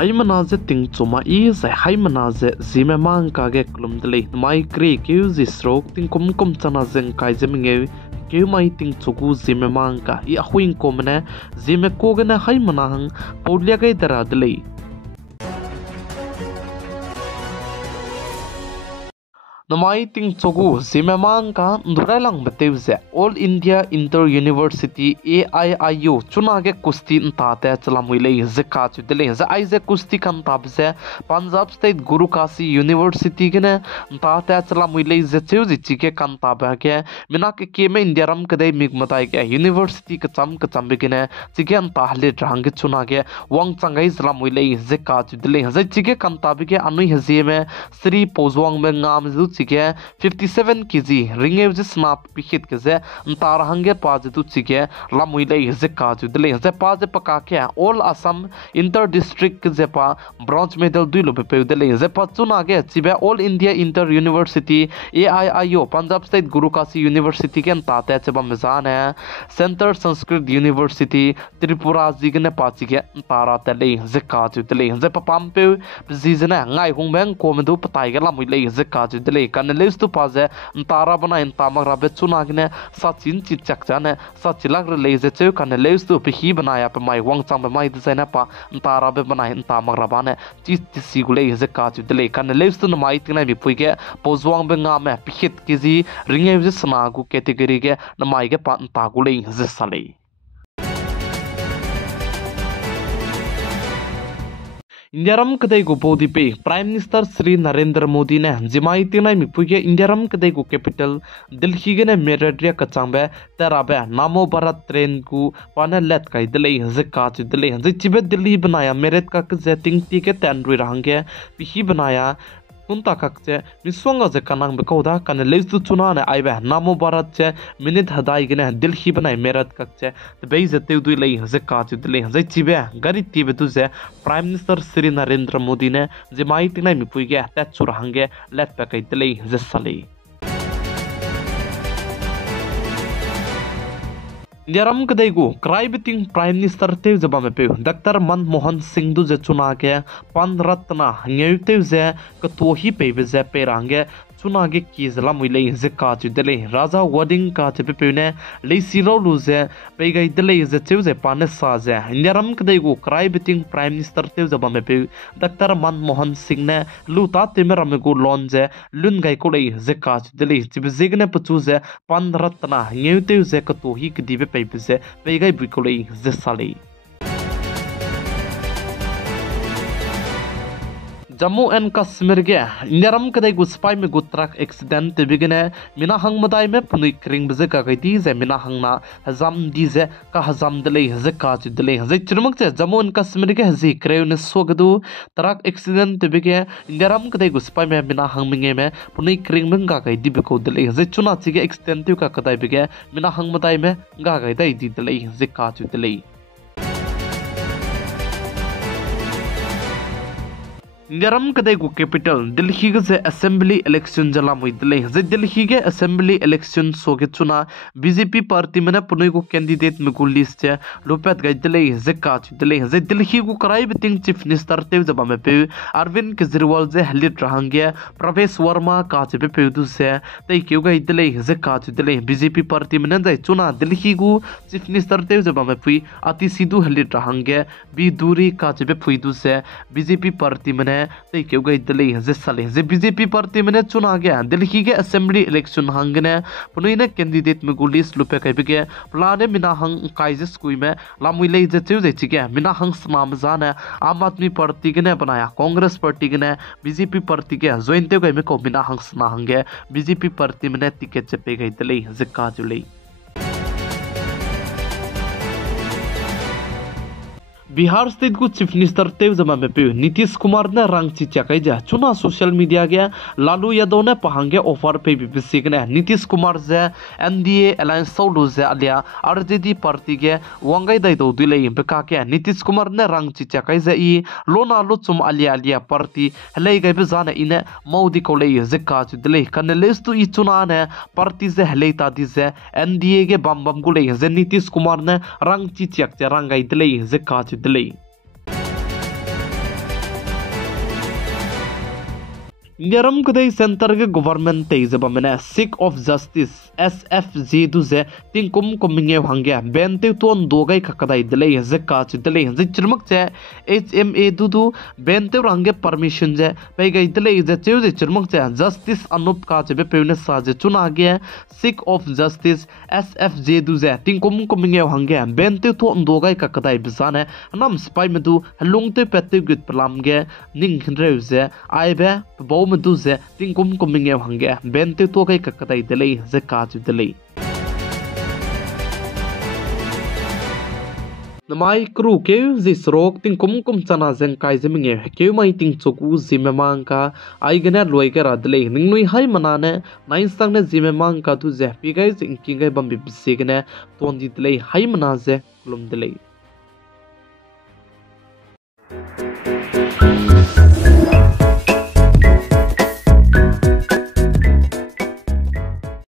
ai manaze ting chuma I zai hai manaze zime mang ka ge klum dele mai kre ke zi srok ting kum chana zeng kai zemnge ke mai ting chugu zime mang ka I ahuing komne zime ko gena hai manahang podlia gai dara dele namai ting chogu zimemang ka ndurailang beteuze All India Inter University AIIU chuna ge kusti nta te chalamui lei zeka chu dele za aize kusti kan tabze Punjab State Guru Kasi University ge ne nta te chalamui lei ze cheuji chike kan tabe ge mina ke me India ram kadai mig matai ge university ka cham ge ne chike nta hle rang ge chuna ge wang changai chalamui lei zeka chu dele za chike kan tabe ge anui heze me Sri Pozwang me ngam zu chike 57 kg ringe je snap pikhit ke ze ntar hange paz tu chike lamui lei ze ka ju dele ze paz paka ke all Assam inter district ke ze pa bronze medal dui lo pe dele ze pa chuna ge chibe all India Inter University AIIU Punjab State Guru Kasi University ke ta te cheba mezan hai Center Sanskrit University Tripura jigne pa chike tara te lei ze ka ju dele ze pa pampe zizna ngai hungmeng komedu patai ge lamui lei ze ka ju dele kan leus tu paze ntara bana in tamak rabe chunagne sachin chi chakjane sachilak re leze cheu kan leus tu phi banaya pe mai wang chang be mai design pa ntara be bana in tamak rabane chi si gule ze ka chu dele kan leus tu mai tina bi puige pozwang be nga me phit kg ringe je snagu category ge namai ge pa nta gule ze sale Indiaram kadai go bodi pe Prime Minister Sri Narendra Modi ne jimai tinai mi puge Indiaram kadai go capital Delhi ge ne meradria kachangbe terabe namo bharat train ku pana let kai delei zeka chu delei jibe Delhi banaya meret ka zeting ti ke tanrui rangge pihi banaya kunta kakche miswanga je kanang be koda kan leistu chuna ne aibe namo bharat che minute hadai gene Delhi banai merat kakche the bei je teu dui lei je ka chu dile je chibe gari tibe tu je Prime Minister Sri Narendra Modi ne je mai tinai mi puige ta chur hange let pa kai dile je sale Indiaram kadai go cry biting Prime Minister te jaba me pe Dr. Manmohan Singh du je chuna ke pan ratna ngeu te je ka to hi pe je pe range chuna ge ki zala muile je ka chu dele raja wedding ka che pe ne le siro lu je pe gai dele je cheu je pan sa je Indiaram kadai go cry biting Prime Minister te jaba me pe Dr. Manmohan Singh ne lu ta te me ram go lon je lun gai ko le je ka chu dele chibe jigne puchu je pan ratna ngeu te je ka to hi ki dibe se pegai bikole je sale Jammu and Kashmir ge Indiaram kadai gu spy me gu truck accident te bigene mina hang madai me punui kring bze ka gaiti ze mina hang na hazam di ze ka hazam dele ze ka chu dele ze chirmak che Jammu and Kashmir ge hazi kreune sogadu truck accident te bige Indiaram kadai gu spy me mina hang minge me punui kring meng ka gaiti be ko dele ze chuna chi ge accident ka kadai bige mina hang madai me ga gaiti di dele ze ka chu dele Indiaram kadai go capital Delhi ge assembly election jala muidle je Delhi ge assembly election soge chuna BJP party mena punai go candidate me go list che lopet gaidle je ka chudle je Delhi go karai biting chief minister te jaba me pe Arvind Kejriwal je halit rahange Pravesh Verma ka che pe du se tai kyu gaidle je ka chudle BJP party mena dai chuna Delhi go chief minister te jaba me pe ati sidu halit rahange bi duri ka che pe du se BJP party mena ते क्यों गई दिल्ली जे साले जे BJP party में चुना गया दिल्ली के assembly election हंगने पुनः candidate में गुलिस लुपे कह बिके प्लाने मिना हंग काइजेस कोई में लामुइले जे चेउ जे चिके मिना हंग समाम जाने आम आदमी पार्टी के ने बनाया कांग्रेस पार्टी के ने बीजेपी पार्टी के जोइनते गए में को मिना हंग सना हंगे बीजेपी पार्टी में टिकट चपे गई दिल्ली जे काजुले बिहार स्टेट को चीफ मिनिस्टर तेव जमा में पे नीतीश कुमार ने रंग चिचा कई जा चुना सोशल मीडिया गया लालू यादव ने पहांगे ऑफर पे बीपीसी ने नीतीश कुमार जे एनडीए अलायंस सोलू जे अलिया आरजेडी पार्टी के वंगाई दाई दो दिले बेका के नीतीश कुमार ने रंग चिचा कई जा ई लोना लो चुम अलिया अलिया पार्टी हले गई जाने इने मोदी को ले जिका दिले कने लेस्तु ई चुना ने पार्टी जे हले ता दी जे एनडीए के बम बम को ले जे नीतीश कुमार ने रंग चिचा के रंगाई दिले जिका दिले यारम कदई सेंटर के गवर्नमेंट तेज बमने सिक ऑफ जस्टिस SFJ दुजे तिंग कुम मिंगे हंगे बेंते तोन दोगई खकदाई दिले जे काच दिले जे चिरमक जे HMA दुदु बेंते रंगे परमिशन जे पे गई दिले जे चेउ जे चिरमक जे जस्टिस अनुप काच बे पेने साजे चुना गे सिक ऑफ जस्टिस SFJ दुजे तिंग कुम मिंगे हंगे बेंते तोन दोगई खकदाई बिजाने नम स्पाई मेदु लुंगते पेते गुत पलाम गे निंग हंरे जे आइबे बौ मेदु जे तिंग कुम मिंगे हंगे बेंते तो गई खकदाई दिले जे काच दिले नमाई क्रू के जिस रोक तिंग कुम चना जें काय जमिंगे के माई तिंग चोकु जिमेमांग का आई गने लोई के रादले निंग नुई हाई मनाने नाइन संग ने जिमेमांग का तु जे पिगाई जिंग किंगे बम बिसिगने तोन दिले हाई मना जे कुलुम दिले